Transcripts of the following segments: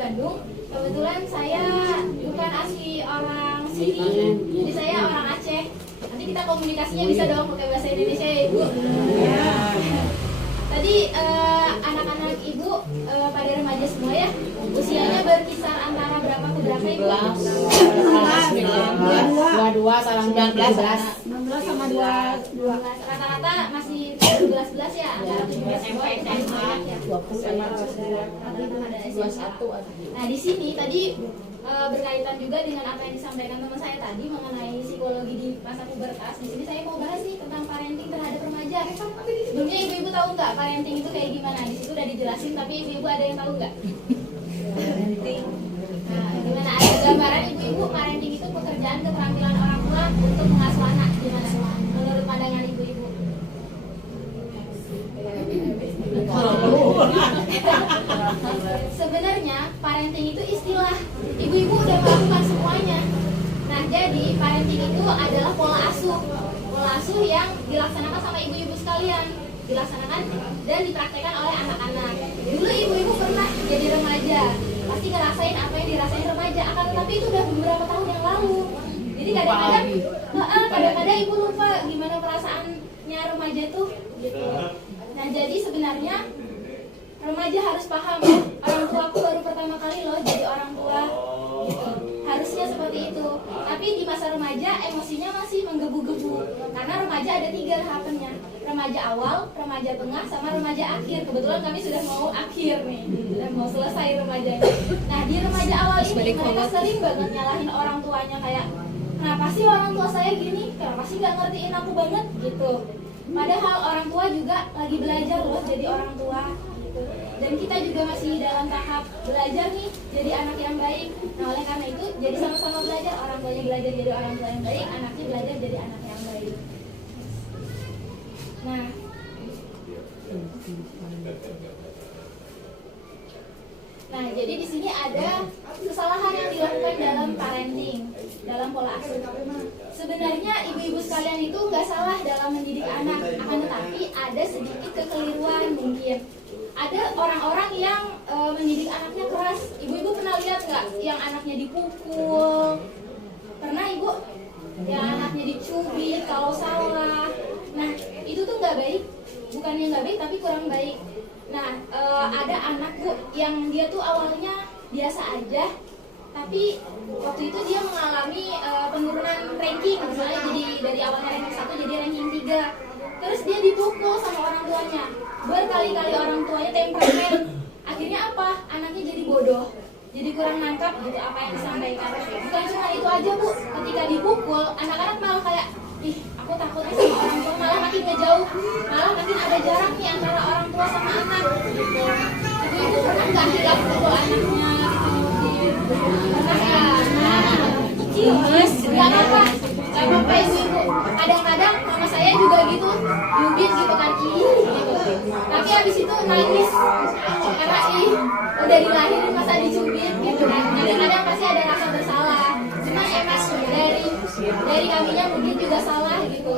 Bandung. Kebetulan saya bukan asli orang sini, jadi saya orang Aceh. Nanti kita komunikasinya bisa dong pakai bahasa Indonesia ya Ibu. Tadi anak-anak Ibu pada remaja semua ya, usianya berkisar antara berapa ke berapa Ibu? 22 sama 19 sama 22. Rata-rata masih 12 ya, antara 17 SMA ya. 20 sama 21. Nah di sini tadi berkaitan juga dengan apa yang disampaikan teman saya tadi mengenai psikologi di masa pubertas. Di sini saya mau bahas nih tentang parenting terhadap remaja. Sebelumnya ibu-ibu tahu nggak parenting itu kayak gimana? Di situ udah dijelasin, tapi ibu-ibu ada yang tahu nggak? Parenting. Nah, gimana ada gambaran ibu-ibu parenting itu pekerjaan keterampilan orang tua untuk mengasuh anak gimana? Menurut pandangan ibu-ibu? Sebenarnya parenting itu istilah, ibu-ibu udah melakukan semuanya. Nah jadi parenting itu adalah pola asuh yang dilaksanakan sama ibu-ibu sekalian, dilaksanakan dan dipraktekkan oleh anak-anak. Dulu ibu-ibu pernah jadi remaja, pasti ngerasain apa yang dirasain remaja, akan tetapi itu udah beberapa tahun yang lalu. Jadi kadang-kadang ibu lupa gimana perasaannya remaja tuh gitu. Nah jadi sebenarnya remaja harus paham, orang tua aku baru pertama kali loh jadi orang tua gitu. Harusnya seperti itu. Tapi di masa remaja emosinya masih menggebu-gebu, karena remaja ada 3 tahapannya: remaja awal, remaja tengah, sama remaja akhir. Kebetulan kami sudah mau akhir nih, sudah mau selesai remajanya. Nah di remaja awal ini mereka sering banget nyalahin orang tuanya, kayak kenapa sih orang tua saya gini, kenapa sih nggak ngertiin aku banget gitu. Padahal orang tua juga lagi belajar loh jadi orang tua gitu. Dan kita juga masih dalam tahap belajar nih jadi anak yang baik. Nah oleh karena itu jadi sama-sama belajar, orang tuanya belajar jadi orang tua yang baik, anaknya belajar jadi anak yang baik. Nah jadi di sini ada kesalahan yang dilakukan dalam parenting, dalam pola asuh. Sebenarnya ibu-ibu sekalian itu nggak salah dalam mendidik anak, akan tetapi ada sedikit kekeliruan mungkin. Ada orang-orang yang mendidik anaknya keras. Ibu-ibu pernah lihat nggak yang anaknya dipukul? Pernah ibu? Yang anaknya dicubit kalau salah. Nah itu tuh nggak baik. Bukannya nggak baik tapi kurang baik. Nah ada anak bu yang dia tuh awalnya biasa aja, tapi waktu itu dia mengalami penurunan ranking, misalnya jadi dari awalnya ranking 1 jadi ranking 3. Terus dia dipukul sama orang tuanya, berkali-kali orang tuanya temperamen. Akhirnya apa? Anaknya jadi bodoh, jadi kurang nangkap gitu apa yang disampaikan. Bukan cuma itu aja bu, ketika dipukul anak-anak malah kayak, ih aku takutnya sama orang tua, malah makin ngejauh, malah makin ada jarak nih antara orang tua sama anak gitu. Ibu pernah nggak hilang pukul anaknya gitu? Pernah nggak? Nah, kecil mas, nggak apa-apa ibu-ibu. Kadang-kadang mama saya juga gitu, nyubit gitu kan, gitu. Tapi habis itu nangis karena udah dilahirin masa dicubit gitu kan. Kadang-kadang pasti ada rasa bersalah. Cuma emang dari kaminya mungkin juga salah gitu.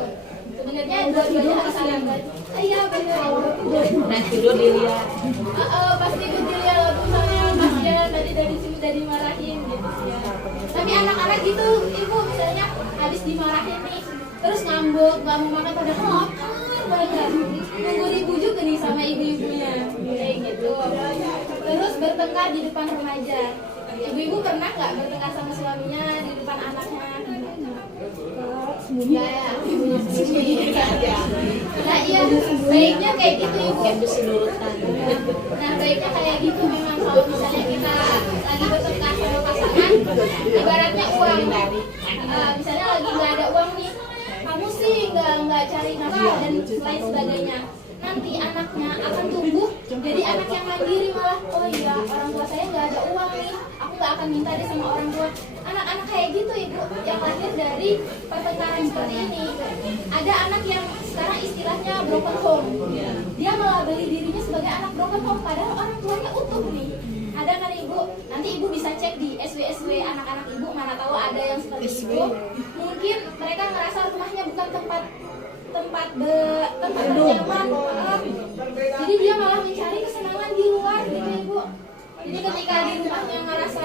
Sebenarnya dua-duanya harus saling bantu. Iya benar. Nah tidur dilihat. Pasti tidur dilihat misalnya kasihan dari sini udah dimarahin gitu sih ya. Tapi anak-anak gitu ibu misalnya habis dimarahin nih, terus ngambek, nggak mau makan, pada lapar banget, nunggu dibujuk nih sama ibu-ibunya kayak gitu. Terus bertengkar di depan remaja. Ibu-ibu pernah nggak bertengkar sama suaminya di depan anaknya? Ya, ibunya sendiri aja. Nah iya, baiknya kayak gitu ibu. Nah baiknya kayak gitu memang kalau misalnya kita lagi bertengkar sama pasangan, ibaratnya uang. Misalnya lagi nggak ada uang nih, kamu sih nggak cari nafkah dan lain sebagainya. Nanti anaknya akan tumbuh jadi anak yang mandiri malah. Oh iya, orang tua saya nggak ada uang nih, aku nggak akan minta deh sama orang tua. Anak-anak kayak gitu ibu, yang lahir dari pertengkaran seperti ini. Ada anak yang sekarang istilahnya broken home, dia melabeli dirinya sebagai anak broken home padahal orang tuanya utuh nih. Ada kan ibu, nanti ibu bisa cek di SW anak-anak ibu, mana tahu ada yang seperti itu. Mungkin mereka ngerasa rumahnya bukan tempat bernyaman, jadi dia malah mencari kesenangan di luar gitu ibu. Jadi ketika di rumahnya ngerasa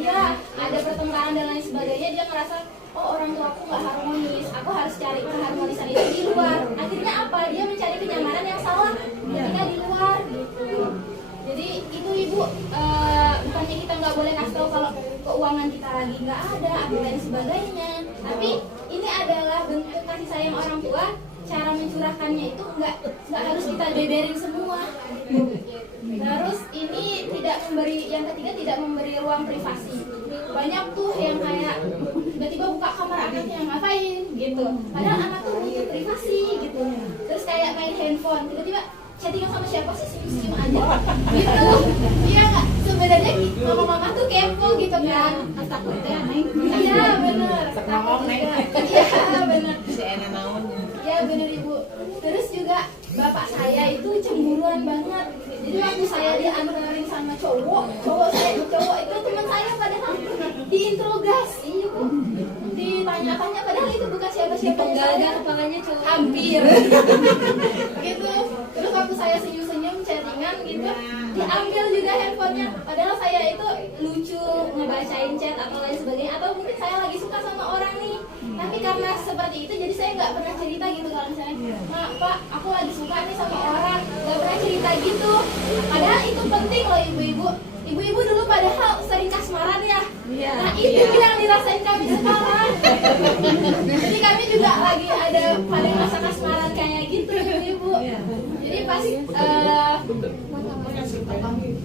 ya ada pertengkaran dan lain sebagainya, dia ngerasa oh orang tua aku nggak harmonis, aku harus cari keharmonisan itu di luar. Akhirnya apa? Dia mencari kenyamanan yang salah ketika di luar gitu. Jadi itu ibu, bukannya kita nggak boleh kasih tahu kalau keuangan kita lagi nggak ada dan lain sebagainya, tapi ini adalah bentuk kasih sayang orang tua. Cara mencurahkannya itu nggak harus kita beberin semua. Terus ini tidak memberi, yang ketiga tidak memberi ruang privasi. Banyak tuh yang kayak tiba-tiba buka kamar anaknya ngapain gitu, padahal anak tuh butuh privasi gitu. Terus kayak main handphone, tiba-tiba chattingan sama siapa sih, senyum-senyum aja gitu. Iya nggak, sebenarnya mama-mama tuh kepo gitu kan. Takutnya neng. Iya bener, takut juga. Iya bener. Si Ene naon. Ya bener ibu. Terus juga bapak saya itu cemburuan banget. Jadi waktu saya diantarin sama cowok itu teman saya padahal diinterogasi ibu, ditanya-tanya padahal itu bukan siapa-siapa. Penggal-gal kepalanya cowok. Hampir gitu. Terus waktu saya senyum-senyum chattingan gitu, diambil juga handphonenya. Padahal saya itu lucu ngebacain chat atau lain sebagainya, atau mungkin saya lagi suka sama orang nih. Tapi karena seperti itu jadi saya nggak pernah cerita gitu kalau misalnya, "Ma, Pak, aku lagi suka nih sama orang." Nggak pernah cerita gitu. Padahal itu penting loh ibu-ibu. Ibu-ibu dulu padahal sering kasmaran ya. Nah itu yang dirasain kami sekarang. Jadi kami juga lagi ada pada masa kasmaran kayak gitu ibu-ibu. Jadi pas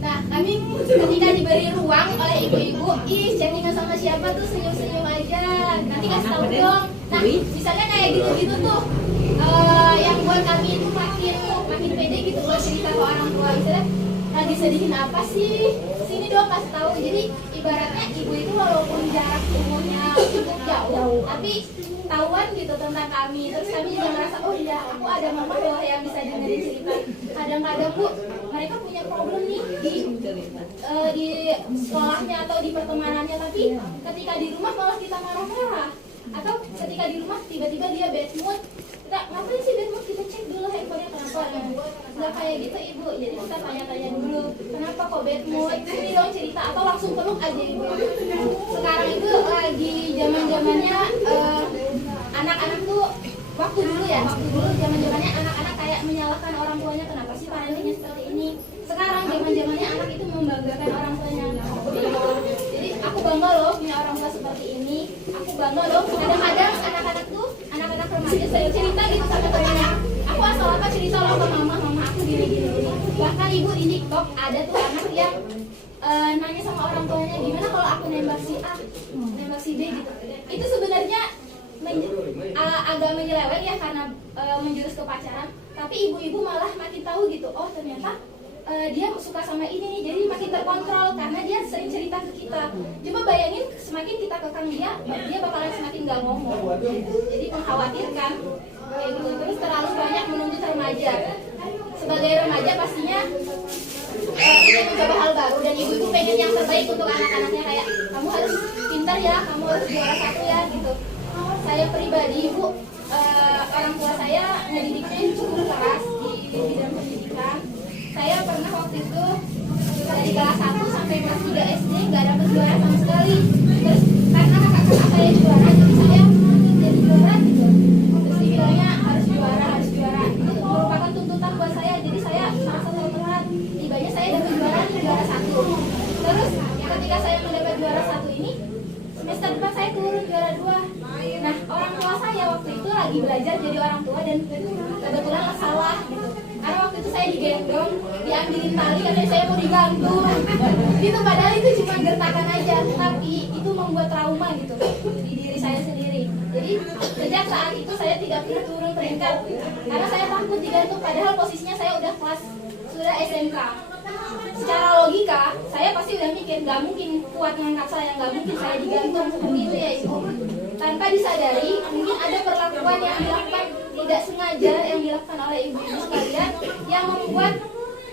nah kami ketika diberi ruang oleh ibu-ibu, chattingan sama siapa tuh senyum-senyum aja, nanti kasih tahu dong. Nah misalnya kayak gitu-gitu tuh yang buat kami itu makin pede gitu loh cerita ke orang tua. Misalnya lagi sedihin apa sih, sini dong kasih tahu. Jadi ibaratnya ibu itu walaupun jarak umurnya cukup jauh, tapi tahuan gitu tentang kami. Terus kami juga ngerasa oh iya aku ada mama loh yang bisa dengerin cerita. Kadang-kadang bu mereka punya problem nih di sekolahnya atau di pertemanannya, tapi ketika di rumah malah kita marah-marah. Atau ketika di rumah tiba-tiba dia bad mood, kita ngapain sih bad mood, kita cek dulu handphonenya kenapa. Nggak kayak gitu ibu, jadi kita tanya-tanya dulu kenapa kok bad mood, ini dong cerita, atau langsung peluk aja ibu. Sekarang itu lagi zaman-zamannya anak-anak tuh waktu dulu zaman-zamannya anak-anak kayak menyalahkan orang tuanya, kenapa sih parentingnya seperti ini. Sekarang zaman-zamannya anak itu membanggakan orang tuanya. Jadi aku bangga loh punya orang tua seperti ini. Aku bangga loh. Kadang-kadang anak-anak remaja sering cerita gitu sama temannya. Aku asal apa cerita loh ke mama aku gini. Bahkan ibu di TikTok ada tuh anak yang nanya sama orang tuanya, gimana kalau aku nembak si A, nembak si B gitu. Itu sebenarnya agak menyeleweng ya karena menjurus ke pacaran. Tapi ibu-ibu malah makin tahu gitu. Oh ternyata dia suka sama ini nih, jadi makin terkontrol karena dia sering cerita ke kita. Coba bayangin semakin kita kekang dia bakalan semakin gak ngomong. Jadi mengkhawatirkan kayak gitu. Terus terlalu banyak menuntut remaja. Sebagai remaja pastinya ingin mencoba hal baru, dan ibu itu pengen yang terbaik untuk anak-anaknya, kayak kamu harus pintar ya, kamu harus juara 1 ya gitu. Saya pribadi ibu, orang tua saya ngedidiknya cukup keras di bidang pendidikan. Saya pernah waktu itu dari kelas 1 sampai kelas 3 SD nggak dapet juara sama sekali. Terus karena kakak saya juara, jadi saya jadi juara gitu. Terus dibilangnya harus juara. Itu merupakan tuntutan buat saya. Jadi saya merasa tertekan. Tibanya saya dapat juara 1. Terus ketika saya mendapat juara 1 ini, semester depan saya turun juara 2. Nah orang tua saya waktu itu lagi belajar jadi orang tua dan kebetulan salah gitu. Karena waktu itu saya digendong, diambilin tali, katanya saya mau digantung. Itu padahal itu cuma gertakan aja, tapi itu membuat trauma gitu di diri saya sendiri. Jadi sejak saat itu saya tidak pernah turun peringkat karena saya takut digantung. Padahal posisinya saya sudah SMK. Secara logika, saya pasti udah mikir gak mungkin kuat ngangkat saya, gak mungkin saya digantung seperti itu ya ibu. Tanpa disadari, mungkin ada perlakuan yang dilakukan tidak sengaja yang dilakukan oleh ibu-ibu sekalian yang membuat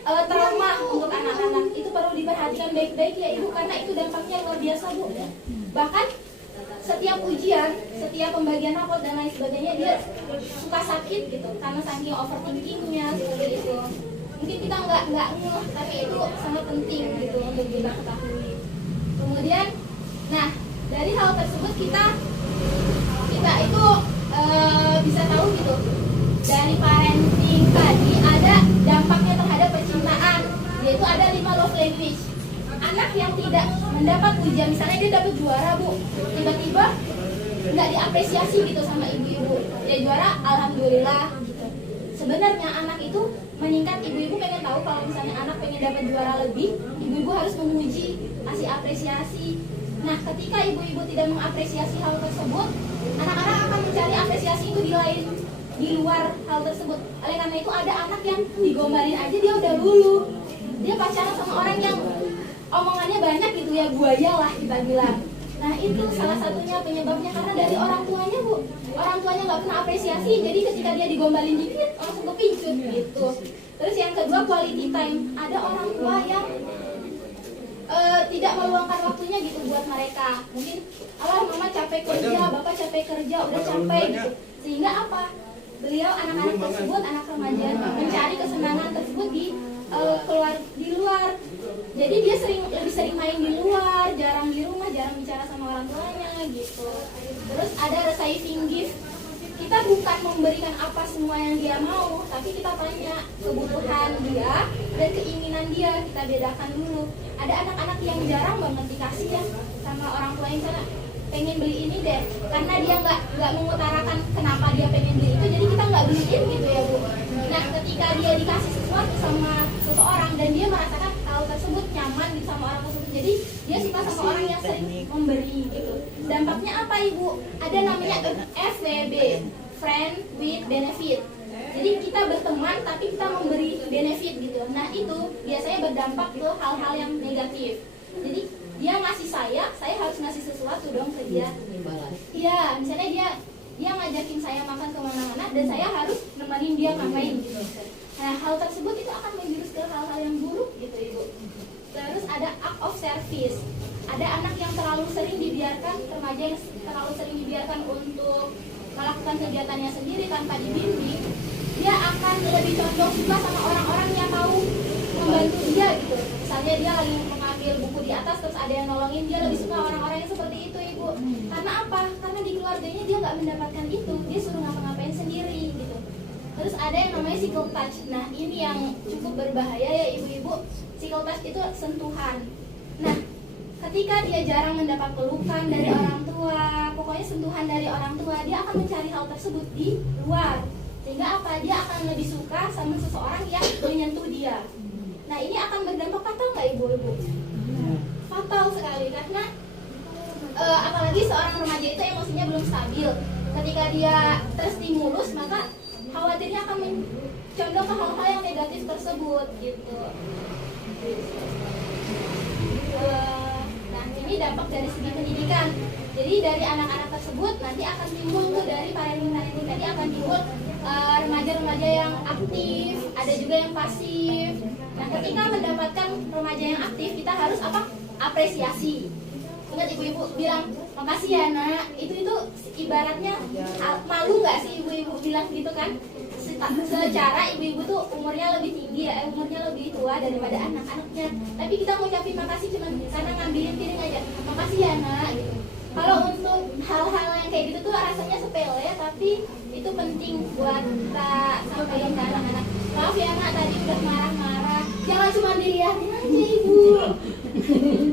trauma untuk anak-anak. Itu perlu diperhatikan baik-baik ya ibu, karena itu dampaknya luar biasa bu. Bahkan setiap ujian, setiap pembagian rapot dan lain sebagainya dia suka sakit gitu karena saking overthinkingnya seperti itu. mungkin kita nggak ngeh, tapi itu sangat penting gitu untuk kita ketahui. Kemudian, nah dari hal tersebut kita itu bisa tahu gitu, dari parenting tadi ada dampaknya terhadap percintaan, yaitu ada 5 love language. Anak yang tidak mendapat pujian, misalnya dia dapat juara bu, tiba-tiba nggak diapresiasi gitu sama ibu-ibu, dia juara alhamdulillah gitu. Sebenarnya anak itu meningkat, ibu-ibu pengen tahu kalau misalnya anak pengen dapat juara lebih, ibu-ibu harus memuji, kasih apresiasi. Nah ketika ibu-ibu tidak mengapresiasi hal tersebut, anak-anak akan mencari apresiasi itu di luar hal tersebut. Oleh karena itu ada anak yang digombalin aja dia udah lulu, dia pacaran sama orang yang omongannya banyak gitu ya, buaya lah kita bilang. Nah itu salah satunya penyebabnya karena dari orang tuanya bu, orang tuanya nggak pernah apresiasi, jadi ketika dia digombalin dikit langsung kepincut gitu. Terus yang kedua quality time, ada orang tua yang tidak meluangkan waktunya gitu buat mereka. Mungkin mama capek kerja, bapak capek kerja, udah capek gitu, sehingga apa, beliau anak-anak tersebut, anak remaja mencari kesenangan tersebut di luar. Jadi dia lebih sering main di luar, jarang di rumah, jarang bicara sama orang tuanya gitu. Terus ada receiving gift, kita bukan memberikan apa semua yang dia mau, tapi kita tanya kebutuhan dia dan keinginan dia, kita bedakan dulu. Ada anak-anak yang jarang banget dikasih ya sama orang tua yang sana, pengen beli ini deh, karena dia nggak mengutarakan kenapa dia pengen beli itu, jadi kita nggak beliin gitu ya bu. Nah ketika dia dikasih sesuatu sama seseorang dan dia merasakan hal tersebut nyaman gitu sama orang tersebut, jadi dia suka sama orang yang sering memberi gitu. Dampaknya apa ibu? Ada namanya FWB, friend with benefit. Jadi kita berteman tapi kita memberi benefit gitu. Nah itu biasanya berdampak ke hal-hal yang negatif. Jadi dia ngasih saya harus ngasih sesuatu dong ke dia. Iya, misalnya dia ngajakin saya makan kemana-mana dan saya harus nemenin dia ngapain gitu. Nah hal tersebut itu akan menjurus ke hal-hal yang buruk gitu ibu. Terus ada act of service, ada anak yang terlalu sering dibiarkan, remaja yang terlalu sering dibiarkan untuk melakukan kegiatannya sendiri tanpa dibimbing, dia akan lebih condong suka sama orang-orang yang mau membantu dia gitu. Misalnya dia lagi mengambil buku di atas terus ada yang nolongin, dia lebih suka orang-orang yang seperti itu ibu. Karena apa? Karena di keluarganya dia nggak mendapatkan itu, dia suruh ngapa-ngapain sendiri gitu. Terus ada yang namanya physical touch. Nah ini yang cukup berbahaya ya ibu-ibu. Physical touch itu sentuhan. Nah ketika dia jarang mendapat pelukan dari orang tua, pokoknya sentuhan dari orang tua, dia akan mencari hal tersebut di luar. Sehingga apa? Dia akan lebih suka sama seseorang yang menyentuh dia. Nah ini akan berdampak fatal nggak ibu-ibu? Fatal sekali, karena apalagi seorang remaja itu emosinya belum stabil. Ketika dia terstimulus, maka khawatirnya akan condong ke hal-hal yang negatif tersebut gitu. Nah ini dampak dari segi pendidikan. Jadi dari anak-anak tersebut nanti akan timbul tuh dari parenting tadi akan timbul remaja-remaja yang aktif, ada juga yang pasif. Nah ketika mendapatkan remaja yang aktif, kita harus apa? Apresiasi. Ingat ibu-ibu bilang makasih ya nak, itu ibaratnya malu nggak sih ibu-ibu bilang gitu kan? Secara ibu-ibu tuh umurnya lebih tinggi ya, umurnya lebih tua daripada anak-anaknya, tapi kita ngucapin makasih cuma karena ngambilin piring aja, makasih ya nak gitu. Kalau untuk hal-hal yang kayak gitu tuh rasanya sepele, tapi itu penting buat kita sampaikan ke anak-anak. Maaf ya nak, tadi udah marah-marah, jangan cuma dilihatin aja ibu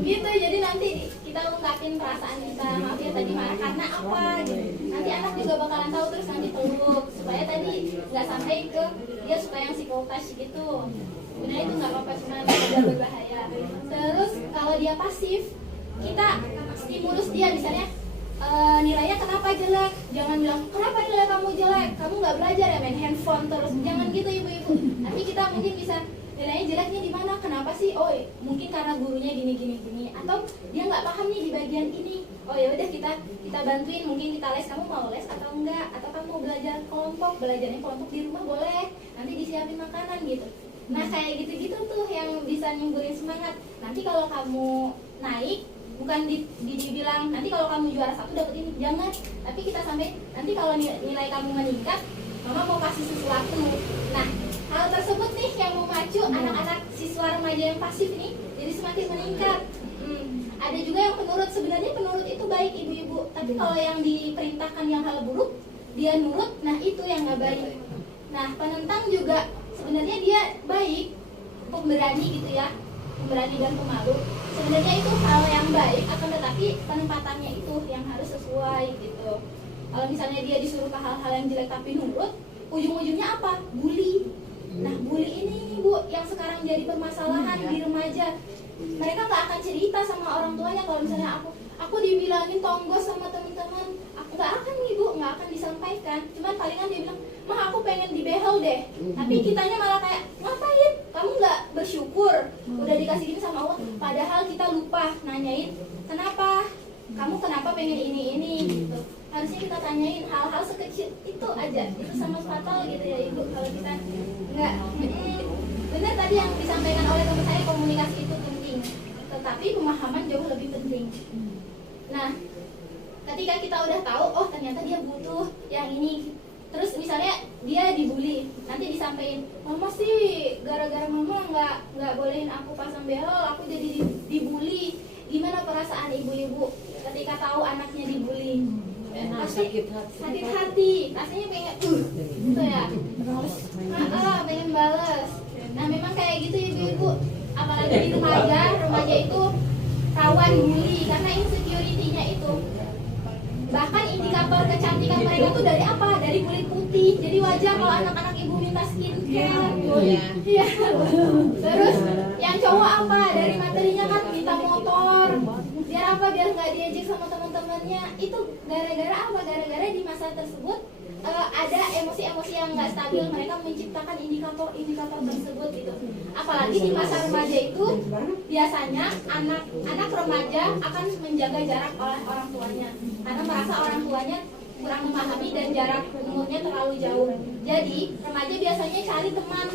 gitu. Jadi nanti kita ungkapin perasaan kita, maaf ya tadi marah karena apa gitu. Nanti anak juga bakalan tahu, terus nanti peluk supaya tadi nggak sampai ke dia suka yang psikopat gitu. Sebenarnya itu nggak apa-apa, cuma tidak berbahaya. Terus kalau dia pasif, kita stimulus dia, misalnya nilainya kenapa jelek, jangan bilang kenapa nilai kamu jelek, kamu nggak belajar ya main handphone terus, jangan gitu ibu-ibu. Tapi kita mungkin bisa nilainya jeleknya di mana, kenapa sih? Oh mungkin karena gurunya gini, atau dia nggak paham nih di bagian ini. Oh ya udah kita bantuin, mungkin kita les, kamu mau les atau enggak, atau kamu mau belajar kelompok, belajarnya kelompok di rumah boleh, nanti disiapin makanan gitu. Nah kayak gitu-gitu tuh yang bisa nimbulin semangat. Nanti kalau kamu naik, bukan dibilang nanti kalau kamu juara 1 dapet ini, jangan. Tapi kita sampai nanti kalau nilai kamu meningkat, mama mau kasih sesuatu. Nah hal tersebut nih yang memacu anak-anak siswa remaja yang pasif nih jadi semakin meningkat. Ada juga yang penurut, sebenarnya penurut itu baik ibu-ibu, tapi kalau yang diperintahkan yang hal buruk dia nurut, nah itu yang nggak baik. Nah penentang juga sebenarnya dia baik, pemberani gitu ya, pemberani dan pemalu. Sebenarnya itu hal yang baik, akan tetapi penempatannya itu yang harus sesuai gitu. Kalau misalnya dia disuruh ke hal-hal yang jelek tapi nurut, ujung-ujungnya apa? Bully. Nah bully ini Bu yang sekarang jadi permasalahan di remaja. Mereka nggak akan cerita sama orang tuanya kalau misalnya aku dibilangin tonggos sama teman-teman, aku nggak akan ibu, nggak akan disampaikan. Cuman palingan dia bilang, mah aku pengen dibehel deh. Tapi kitanya malah kayak, ngapain? Kamu nggak bersyukur udah dikasih ini sama Allah. Padahal kita lupa nanyain, kenapa? Kamu kenapa pengen ini? Gitu. Harusnya kita tanyain hal-hal sekecil itu aja. Itu sama fatal gitu ya ibu. Kalau kita nggak, benar tadi yang disampaikan oleh teman saya, komunikasi itu penting. Tetapi pemahaman jauh lebih penting. Nah, ketika kita udah tahu, oh ternyata dia butuh yang ini. Terus misalnya dia dibully, nanti disampaikan, mama sih gara-gara mama nggak bolehin aku pasang behel, aku jadi dibully. Gimana perasaan ibu-ibu ketika tahu anaknya dibully? Pasti sakit hati, rasanya pengen gitu ya, pengen balas. Nah memang kayak gitu ibu-ibu, apalagi di remaja itu rawan bully karena insecurity-nya itu. Bahkan indikator kecantikan mereka tuh dari apa? Dari kulit putih. Jadi wajar kalau anak-anak ibu minta skincare. Iya. Terus yang cowok apa? Dari materinya kan minta motor. Biar apa? Biar nggak diejek sama teman-temannya. Itu gara-gara apa? Gara-gara di masa tersebut ada emosi-emosi yang nggak stabil. Mereka menciptakan indikator tersebut gitu. Apalagi di masa remaja itu biasanya anak remaja akan menjaga jarak oleh orang tuanya karena merasa orang tuanya kurang memahami dan jarak umurnya terlalu jauh. Jadi remaja biasanya cari teman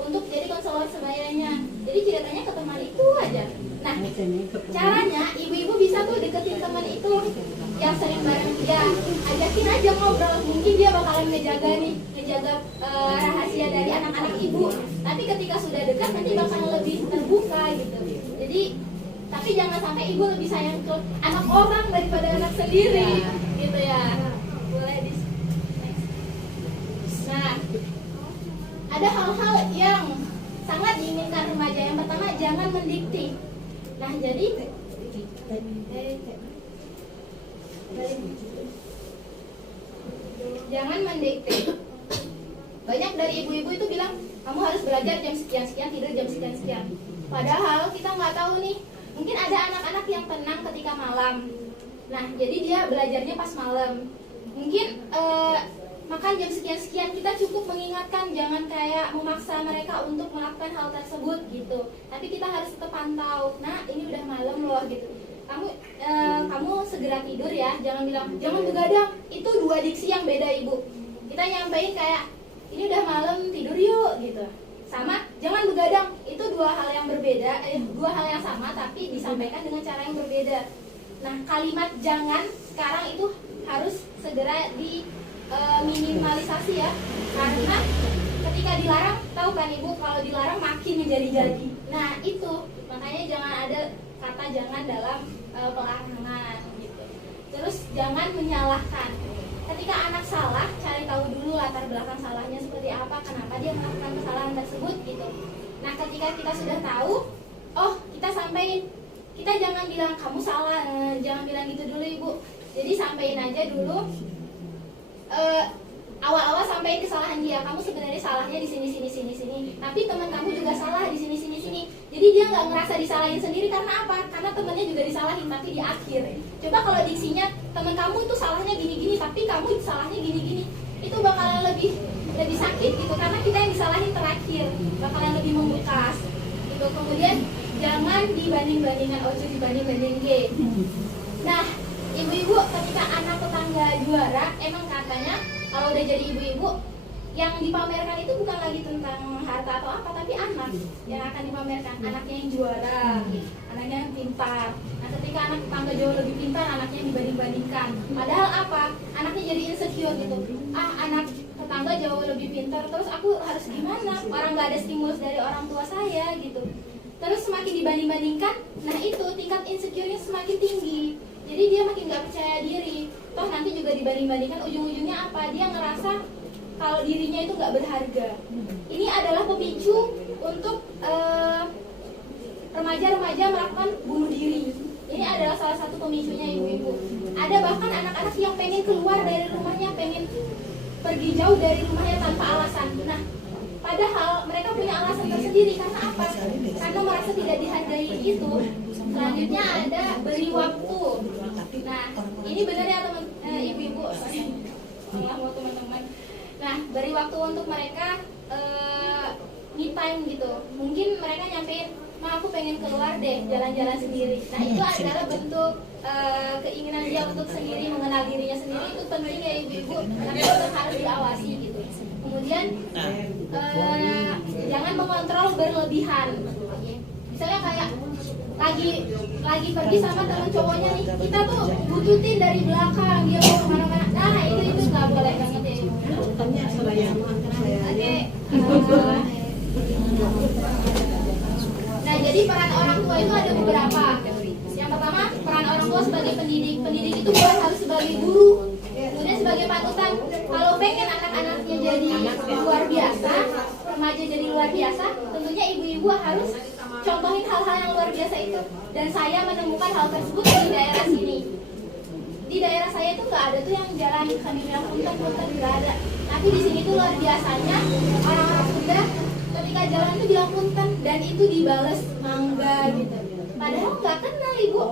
untuk jadi konselor sebayanya. Jadi ceritanya ke teman itu aja. Nah caranya ibu-ibu bisa tuh deketin teman itu yang sering bareng dia, ajakin aja ngobrol, mungkin dia bakalan ngejaga rahasia dari anak-anak ibu. Tapi ketika sudah dekat nanti bakalan lebih terbuka gitu. Jadi tapi jangan sampai ibu lebih sayang ke anak orang daripada anak sendiri gitu ya. Boleh di Nah ada hal-hal yang sangat diinginkan remaja. Yang pertama jangan mendikte. Nah jadi jangan mendikte. Banyak dari ibu-ibu itu bilang kamu harus belajar jam sekian-sekian, tidur jam sekian-sekian. Padahal kita nggak tahu nih, mungkin ada anak-anak yang tenang ketika malam. Nah jadi dia belajarnya pas malam. Mungkin makan jam sekian-sekian, kita cukup mengingatkan, jangan kayak memaksa mereka untuk melakukan hal tersebut gitu. Tapi kita harus tetap pantau. Nah ini udah malam loh gitu. Kamu segera tidur ya, jangan bilang jangan begadang. Itu dua diksi yang beda ibu. Kita nyampein kayak ini udah malam, tidur yuk gitu. Sama jangan begadang, itu dua hal yang berbeda, dua hal yang sama tapi disampaikan dengan cara yang berbeda. Nah kalimat jangan sekarang itu harus segera minimalisasi ya, karena ketika dilarang, tahu kan ibu kalau dilarang makin menjadi-jadi. Nah itu makanya jangan ada kata jangan dalam pelarangan gitu. Terus jangan menyalahkan. Ketika anak salah, cari tahu dulu latar belakang salahnya seperti apa, kenapa dia melakukan kesalahan tersebut gitu. Nah ketika kita sudah tahu, oh kita sampaikan, kita jangan bilang kamu salah, jangan bilang gitu dulu ibu. Jadi sampaikan aja dulu. Awal-awal sampaikan kesalahan dia, kamu sebenarnya salahnya di sini. Tapi teman kamu juga salah di sini. Jadi dia nggak ngerasa disalahin sendiri karena apa? Karena temannya juga disalahin tapi di akhir. Coba kalau diksinya teman kamu itu salahnya gini, tapi kamu salahnya gini, itu bakalan lebih sakit gitu karena kita yang disalahin terakhir, bakalan lebih membekas. Gitu. Kemudian jangan dibanding-bandingkan, dibanding-banding. Nah, ibu-ibu ketika anak tetangga juara, emang katanya kalau udah jadi ibu-ibu yang dipamerkan itu bukan lagi tentang harta atau apa, tapi anak yang akan dipamerkan, anaknya yang juara, anaknya yang pintar. Nah ketika anak tetangga jauh lebih pintar, anaknya yang dibanding-bandingkan. Padahal apa? Anaknya jadi insecure gitu. Anak tetangga jauh lebih pintar, terus aku harus gimana? Orang nggak ada stimulus dari orang tua saya gitu. Terus semakin dibanding-bandingkan, nah itu tingkat insecure-nya semakin tinggi. Jadi dia makin nggak percaya diri. Toh nanti juga dibanding-bandingkan, ujung-ujungnya apa? Dia ngerasa kalau dirinya itu nggak berharga. Ini adalah pemicu untuk remaja-remaja melakukan bunuh diri. Ini adalah salah satu pemicunya ibu-ibu. Ada bahkan anak-anak yang pengen keluar dari rumahnya, pengen pergi jauh dari rumahnya tanpa alasan. Nah, padahal mereka punya alasan tersendiri. Karena apa? Karena merasa tidak dihargai itu. Selanjutnya ada beri waktu. Nah, ini benar ya teman ibu-ibu. Mau teman-teman. Nah, beri waktu untuk mereka me time gitu. Mungkin mereka nyampein, "Ma, aku pengen keluar deh, jalan-jalan sendiri." Nah, itu adalah bentuk keinginan dia untuk sendiri, mengenal dirinya sendiri. Itu penting ya ibu-ibu, tapi tetap harus diawasi gitu. Kemudian jangan mengontrol berlebihan. Misalnya kayak lagi pergi sama teman cowoknya nih, kita tuh bututin dari belakang, dia mau kemana-mana. Nah, itu nggak boleh banget ya. Oke. Nah, jadi peran orang tua itu ada beberapa. Yang pertama, peran orang tua sebagai pendidik. Pendidik itu bukan harus sebagai guru, kemudian sebagai panutan. Kalau pengen anak-anaknya jadi luar biasa, remaja jadi luar biasa, tentunya ibu-ibu harus contohin hal-hal yang luar biasa itu. Dan saya menemukan hal tersebut di daerah sini. Di daerah saya itu nggak ada tuh yang jalan kami bilang punten nggak ada. Tapi di sini tuh luar biasanya orang-orang Sunda ketika jalan itu bilang punten dan itu dibales mangga gitu. Padahal nggak kenal ibu.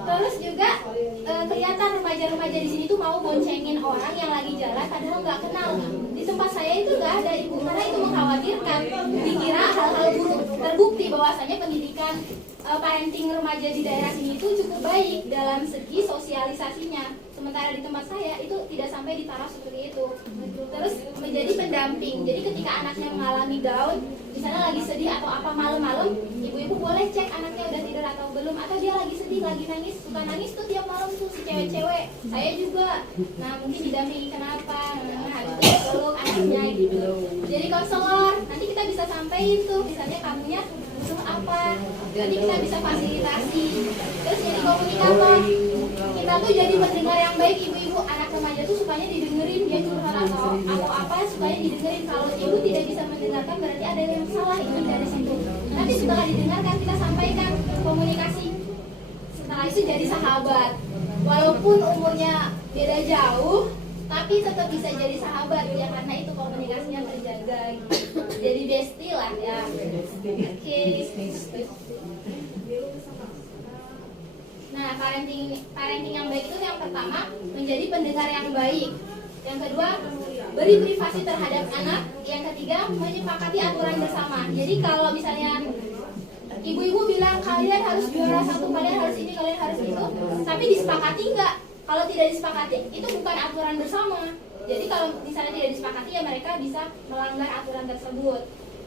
Terus juga kelihatan remaja-remaja di sini tuh mau boncengin orang yang lagi jalan padahal nggak kenal. Di tempat saya itu nggak ada ibu, karena itu mengkhawatirkan. Dikira hal-hal buruk. Terbukti bahwasanya pendidikan parenting remaja di daerah sini itu cukup baik dalam segi sosialisasinya. Sementara di tempat saya itu tidak sampai di taraf seperti itu. Terus menjadi pendamping. Jadi ketika anaknya mengalami down, misalnya lagi sedih atau apa malam-malam, ibu-ibu boleh cek anaknya udah tidur atau belum, atau dia lagi sedih, lagi nangis. Suka nangis tuh tiap malam tuh si cewek-cewek. Saya juga. Nah, mungkin didampingi kenapa? Nah, habis itu peluk anaknya gitu. Jadi konselor, nanti kita bisa sampaikan tuh, misalnya kamunya butuh apa, nanti kita bisa fasilitasi. Terus jadi komunikator, kita tuh jadi pendengar yang baik. Ibu-ibu anak remaja tuh sukanya didengerin, dia curhat atau apa supaya didengerin. Kalau ibu tidak bisa mendengarkan berarti ada yang salah itu dari situ. Nanti setelah didengarkan kita sampaikan, komunikasi. Setelah itu jadi sahabat, walaupun umurnya beda jauh tapi tetap bisa jadi sahabat ya, karena itu komunikasinya terjaga gitu. Jadi bestie lah ya. Oke. Nah, parenting yang baik itu yang pertama menjadi pendengar yang baik. Yang kedua, beri privasi terhadap anak. Yang ketiga, menyepakati aturan bersama. Jadi kalau misalnya ibu-ibu bilang kalian harus juara satu, kalian harus ini, kalian harus itu, tapi disepakati enggak? Kalau tidak disepakati, itu bukan aturan bersama. Jadi kalau misalnya tidak disepakati ya mereka bisa melanggar aturan tersebut.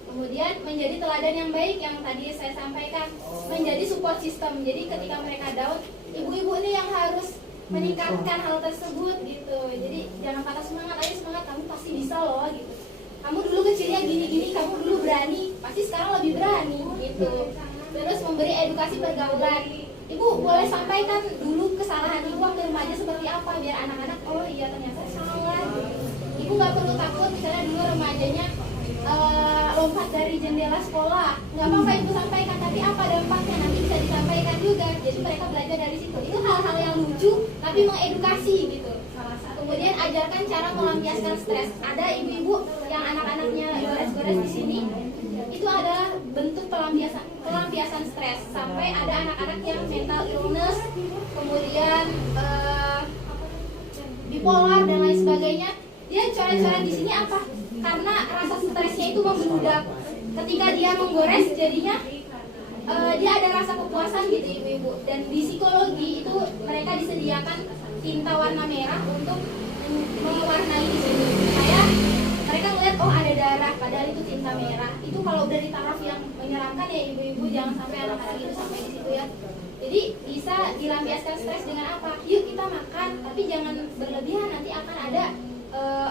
Kemudian menjadi teladan yang baik yang tadi saya sampaikan, menjadi support system. Jadi ketika mereka down, ibu-ibu ini yang harus meningkatkan hal tersebut gitu. Jadi jangan patah semangat, ayo semangat, kamu pasti bisa loh gitu. Kamu dulu kecilnya gini-gini, kamu dulu berani, pasti sekarang lebih berani gitu. Terus memberi edukasi pergaulan. Ibu boleh sampaikan dulu kesalahan ibu waktu remaja seperti apa biar anak-anak oh iya ternyata salah gitu. Ibu nggak perlu takut misalnya dulu remajanya lompat dari jendela sekolah, nggak apa-apa ibu sampaikan, tapi apa dampaknya nanti bisa disampaikan juga. Jadi mereka belajar dari situ. Itu hal-hal yang lucu tapi mengedukasi gitu. Kemudian ajarkan cara melampiaskan stres. Ada ibu-ibu yang anak-anaknya gores-gores di sini, itu adalah bentuk pelampiasan stres. Sampai ada anak-anak yang mental illness, kemudian bipolar dan lain sebagainya. Dia coret-coret di sini apa? Karena rasa stresnya itu membludak. Ketika dia menggores, jadinya dia ada rasa kepuasan gitu ibu-ibu. Dan di psikologi itu mereka disediakan tinta warna merah untuk mewarnai di sini. Supaya mereka ngeliat oh ada darah, padahal itu tinta merah. Itu kalau udah di taraf yang menyeramkan ya ibu-ibu, jangan sampai anak-anak itu sampai di situ ya. Jadi bisa dilampiaskan stres dengan apa? Yuk kita makan, tapi jangan berlebihan, nanti akan ada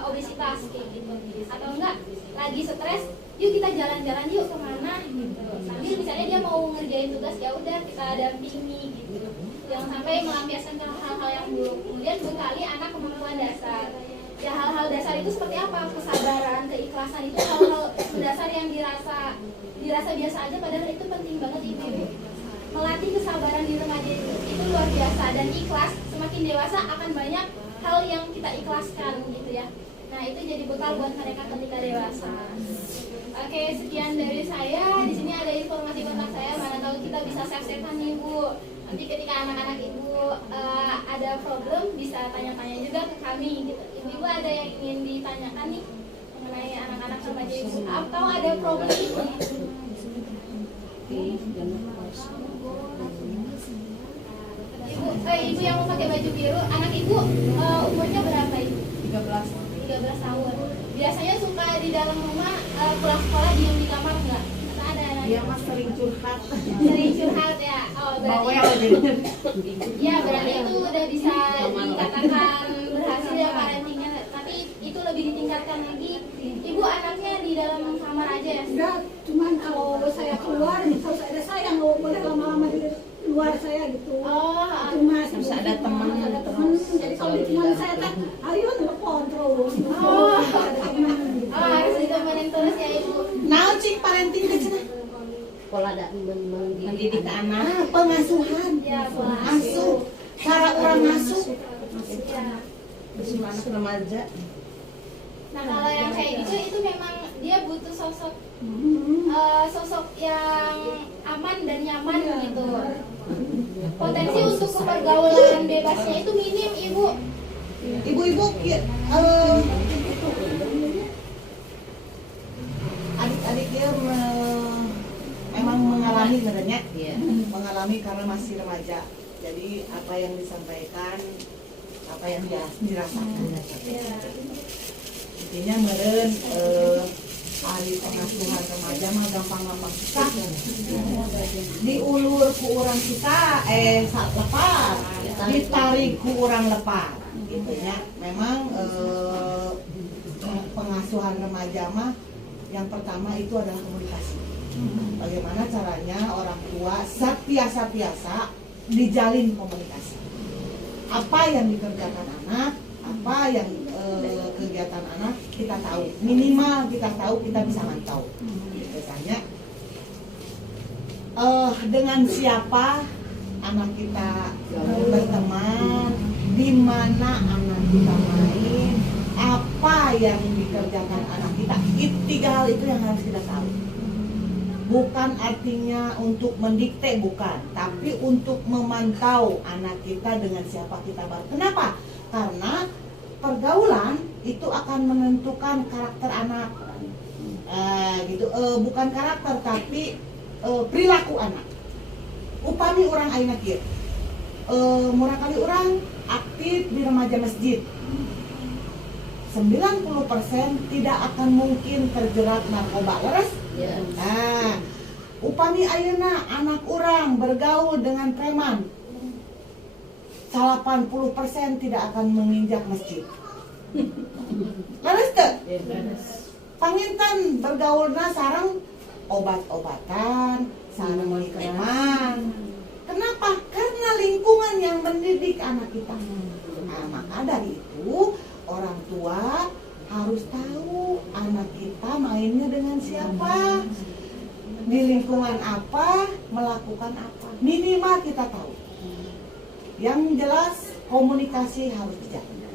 obesitas kayak gitu, atau enggak lagi stres, yuk kita jalan-jalan yuk kemana gitu, sambil misalnya dia mau ngerjain tugas, ya udah kita dampingi gitu, jangan sampai melampiaskan ke hal-hal yang buruk. Kemudian bekali anak kemampuan dasar. Ya hal-hal dasar itu seperti apa? Kesabaran, keikhlasan, itu hal-hal dasar yang dirasa biasa aja, padahal itu penting banget ibu. Melatih kesabaran di remaja itu luar biasa, dan ikhlas semakin dewasa akan banyak hal yang kita ikhlaskan gitu ya. Nah itu jadi bekal buat mereka ketika dewasa. Oke, sekian dari saya. Di sini ada informasi kontak saya, mana tahu kita bisa save-savean nih Bu. Nanti ketika anak-anak ibu ada problem bisa tanya-tanya juga ke kami gitu. Ibu ada yang ingin ditanyakan nih mengenai anak-anak remaja ibu, atau ada problem ibu? Ibu yang mau pakai baju biru, anak ibu umurnya berapa ibu? 13 tahun. Biasanya suka di dalam rumah pulang sekolah diem di kamar nggak? Atau ada anak? Dia mah sering curhat. Sering curhat ya. Oh berarti. Ya berarti itu udah bisa dikatakan berhasil ya parentingnya. Tapi itu lebih ditingkatkan lagi. Ibu anaknya di dalam kamar aja ya? Enggak, cuman kalau saya keluar, kalau saya ada sayang, kalau boleh lama-lama di luar saya gitu. Oh, Cuma Harus ada teman, ada teman. Jadi kalau cuma saya tak, ayo telepon terus. Oh. Ada teman. Gitu. Harus ditemenin terus ya ibu. Naon cik parenting ke cenah? Pola mendidik anak. Ah, pengasuhan. Ya, pola Asuh. Cara orang ngasuh. Ya. Asuh anak remaja. Nah kalau yang kayak gitu itu memang dia butuh sosok sosok yang aman dan nyaman gitu. Potensi untuk kepergaulan bebasnya itu minim ibu. Ibu-ibu adik-adik dia memang mengalami sebenarnya, mengalami karena masih remaja. Jadi apa yang disampaikan, apa yang dia dirasakan. Intinya meren ahli pengasuhan remaja mah gampang-gampang susah. Diulur ku orang kita lepas, ditarik ku orang lepas. Gitu ya. Memang pengasuhan remaja mah yang pertama itu adalah komunikasi. Bagaimana caranya orang tua biasa dijalin komunikasi. Apa yang dikerjakan anak, apa yang kegiatan anak kita tahu, minimal kita tahu, kita bisa mantau. Biasanya dengan siapa anak kita berteman, di mana anak kita main, apa yang dikerjakan anak kita, itu 3 hal itu yang harus kita tahu. Bukan artinya untuk mendikte, bukan, tapi untuk memantau anak kita dengan siapa kita baru. Kenapa? Karena pergaulan itu akan menentukan karakter anak, gitu. Bukan karakter tapi perilaku anak. Upami orang ayeuna kieu, murah kali orang aktif di remaja masjid, 90% tidak akan mungkin terjerat narkoba, leres? Nah, upami ayeuna anak orang bergaul dengan preman, 80% tidak akan menginjak masjid. Leres teu? Panginten bergaulna sareng obat-obatan, sareng preman. Kenapa? Karena lingkungan yang mendidik anak kita. Nah, maka dari itu orang tua harus tahu anak kita mainnya dengan siapa, di lingkungan apa, melakukan apa. Minimal kita tahu. Yang jelas komunikasi harus dijaga.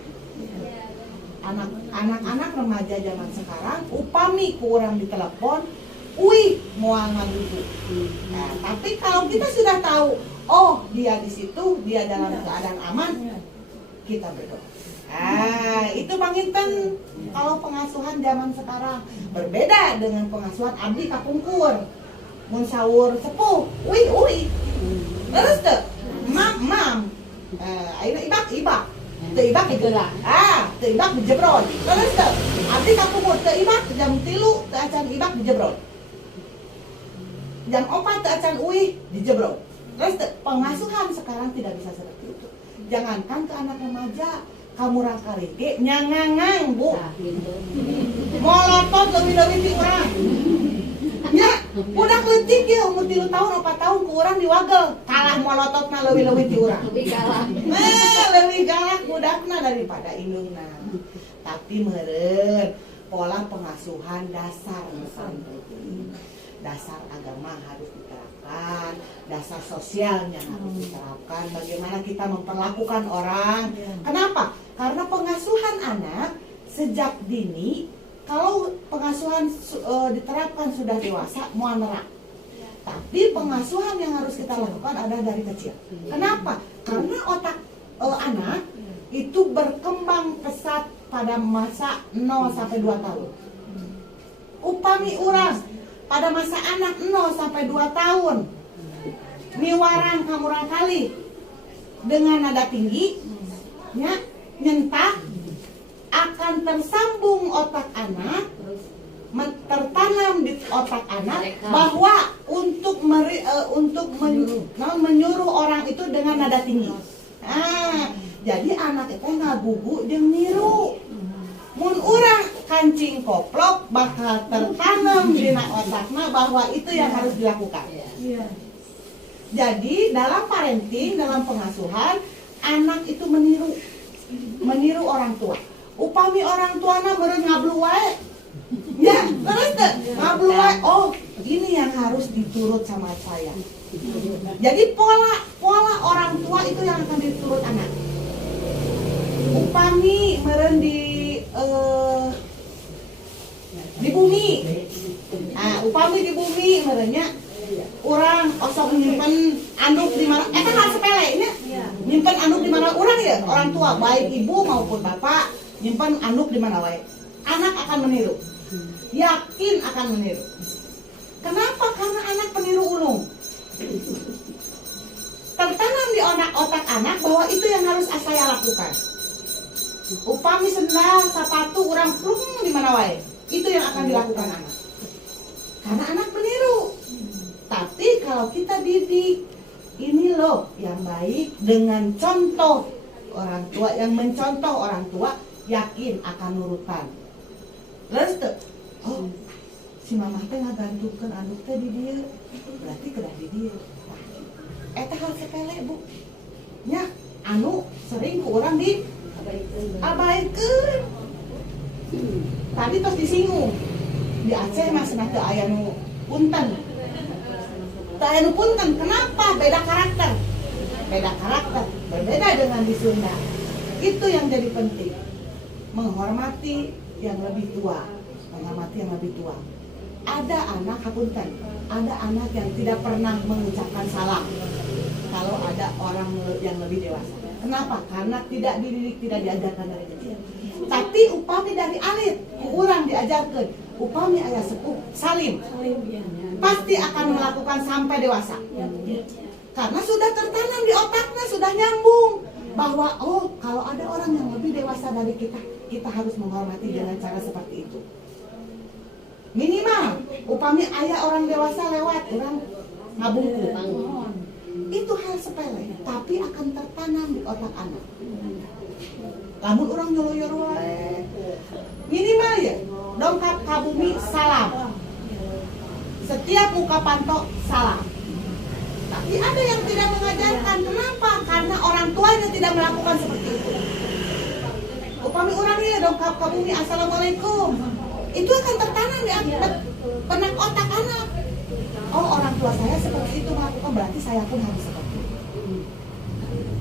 Anak-anak remaja zaman sekarang upami ku urang di telepon, wih moal ngadudu. Nah, tapi kalau kita sudah tahu, oh dia di situ, dia dalam keadaan aman, kita berdoa. Itu panginten kalau pengasuhan zaman sekarang berbeda dengan pengasuhan abdi kapungkur. Mun sahur sepuh, uwi. Terus teu, mam. Ayeuna ibak. Teu ibak itu lah. Teu ibak dijebrol. Terus teu, abdi kapungkur teu ibak jam 3 teu acan ibak dijebrol. Jam 4 teu acan uwi dijebrol. Terus teu, pengasuhan sekarang tidak bisa seperti itu. Jangankan ke anak remaja, kamu rangkali ge nyangangang Bu. Molotot leuwih-leuwih ti urang. Nya, budak leutik ge umur 3 tahun 4 tahun ku urang diwagel, kalah molototna leuwih-leuwih ti urang. Lebih galak. Nah, leuwih galak budakna daripada indungna. Tapi meureun pola pengasuhan dasar dasar agama harus diterapkan, dasar sosialnya harus diterapkan, bagaimana kita memperlakukan orang. Kenapa? Karena pengasuhan anak sejak dini, kalau pengasuhan diterapkan sudah dewasa, mau nerak. Tapi pengasuhan yang harus kita lakukan adalah dari kecil. Kenapa? Karena otak anak itu berkembang pesat pada masa 0 sampai 2 tahun. Upami urang pada masa anak 0 sampai 2 tahun miwarang kamurang kali dengan nada tinggi nya nyentah akan tersambung otak anak, tertanam di otak anak bahwa untuk menyuruh orang itu dengan nada tinggi. Jadi anak itu ngagugu jeung niru. Mun urang kancing koplok bakal tertanam di otakna bahwa itu yang harus dilakukan. Jadi dalam parenting, dalam pengasuhan, anak itu meniru orang tua. Upami orang tuana meureun ngablu wae. Ya, terus teh ngablu wae. Oh, ini yang harus diturut sama saya. Jadi pola orang tua itu yang akan diturut anak. Upami meureun di bumi. Upami di bumi merenya orang osok nyimpen anduk di mana eta hal sepele nya. Nyimpen anduk di mana orang ya, orang tua baik ibu maupun bapak nyimpen anduk di mana wae. Anak akan meniru. Yakin akan meniru. Kenapa? Karena anak peniru ulung. Tertanam di otak anak bahwa itu yang harus saya lakukan. Upami sendal, sepatu, orang plung di mana wae. Itu yang akan dilakukan anak. Karena anak meniru. Tapi kalau kita didik, ini loh yang baik dengan contoh orang tua, yang mencontoh orang tua, yakin akan nurutan. Terus tuh, oh si mamah teh ngagantukeun anduk teh di dieu, berarti kedah di dieu. Eta hal sepele Bu. Nya anu sering ku urang di abaikeun. Tadi tos disinggung. Di Aceh mah cenah teu aya nu punten. Teu aya nu punten. Kenapa? Beda karakter. Beda karakter. Berbeda dengan di Sunda. Itu yang jadi penting. Menghormati yang lebih tua. Menghormati yang lebih tua. Ada anak hapunten. Ada anak yang tidak pernah mengucapkan salam kalau ada orang yang lebih dewasa. Kenapa? Karena tidak dididik, tidak diajarkan dari kecil. Tapi upami dari alit, kurang diajarkan. Upami ayah sepuh, salim. Pasti akan melakukan sampai dewasa. Karena sudah tertanam di otaknya, sudah nyambung. Bahwa oh kalau ada orang yang lebih dewasa dari kita, kita harus menghormati dengan cara seperti itu. Minimal, upami ayah orang dewasa lewat, orang ngabungku. Itu hal sepele, tapi akan tertanam di otak anak. Lamun orang nyoloyor wae. Minimal ya, dongkap ka bumi salam. Setiap muka pantok salam. Tapi ada yang tidak mengajarkan. Kenapa? Karena orang tuanya tidak melakukan seperti itu. Upami orang ya dongkap ka bumi assalamualaikum. Itu akan tertanam di benak otak anak. Oh orang tua saya seperti itu melakukan, berarti saya pun harus seperti itu.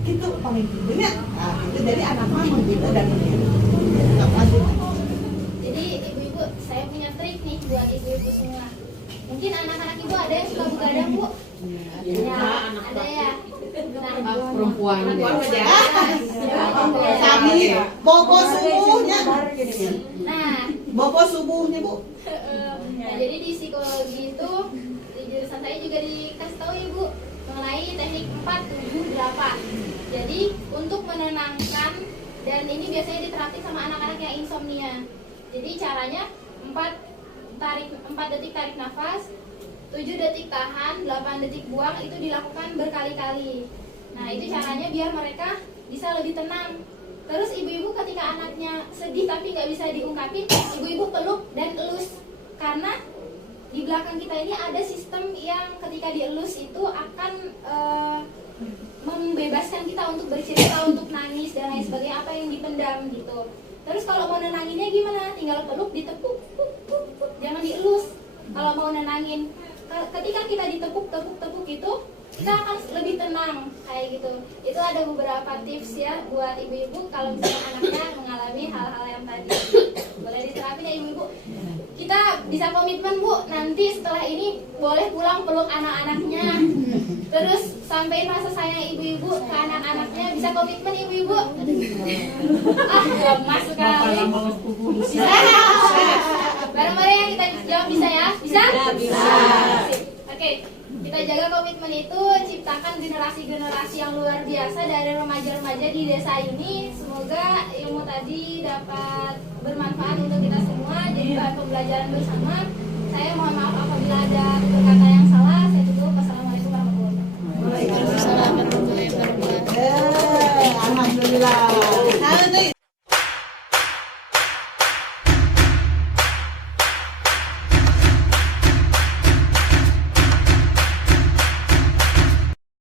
Gitu pemimpinnya. Nah, gitu. Jadi anak mah menggitu dan meniru. Jadi ibu-ibu, saya punya trik nih buat ibu-ibu semua. Mungkin anak-anak ibu ada yang suka begadang Bu? Ya, ada ya. Nah, Perempuan aja. Kami bobo subuhnya. Nah, Bobo subuhnya Bu. nah jadi di psikologi itu di jurusan saya juga dikasih tahu ya Bu mengenai teknik 4, 7, 8. Jadi untuk menenangkan, dan ini biasanya diterapkan sama anak-anak yang insomnia. Jadi caranya 4 detik tarik nafas, 7 detik tahan, 8 detik buang, itu dilakukan berkali-kali. Nah itu caranya biar mereka bisa lebih tenang. Terus ibu-ibu ketika anaknya sedih tapi nggak bisa diungkapin, ibu-ibu peluk dan elus, karena di belakang kita ini ada sistem yang ketika dielus itu akan membebaskan kita untuk bercerita, untuk nangis dan lain sebagainya, apa yang dipendam gitu. Terus kalau mau nenanginnya gimana? Tinggal peluk, ditepuk, jangan dielus. Kalau mau nenangin, ketika kita ditepuk itu, kita akan lebih tenang kayak gitu. Itu ada beberapa tips ya buat ibu-ibu kalau misalnya anaknya mengalami hal-hal yang tadi. Boleh diterapin ya ibu-ibu. Kita bisa komitmen Bu, nanti setelah ini boleh pulang peluk anak-anaknya. Terus sampein rasa sayang ibu-ibu ke anak-anaknya. Bisa komitmen ibu-ibu? Gemas sekali. Bisa. Bareng-bareng yang kita jawab bisa ya? Bisa? Bisa. Oke, kita jaga komitmen itu, ciptakan generasi-generasi yang luar biasa dari remaja-remaja di desa ini. Semoga ilmu tadi dapat bermanfaat untuk kita semua, jadi bahan pembelajaran bersama. Saya mohon maaf apabila ada kata yang salah. Saya tutup. Wassalamualaikum warahmatullahi wabarakatuh. Alhamdulillah.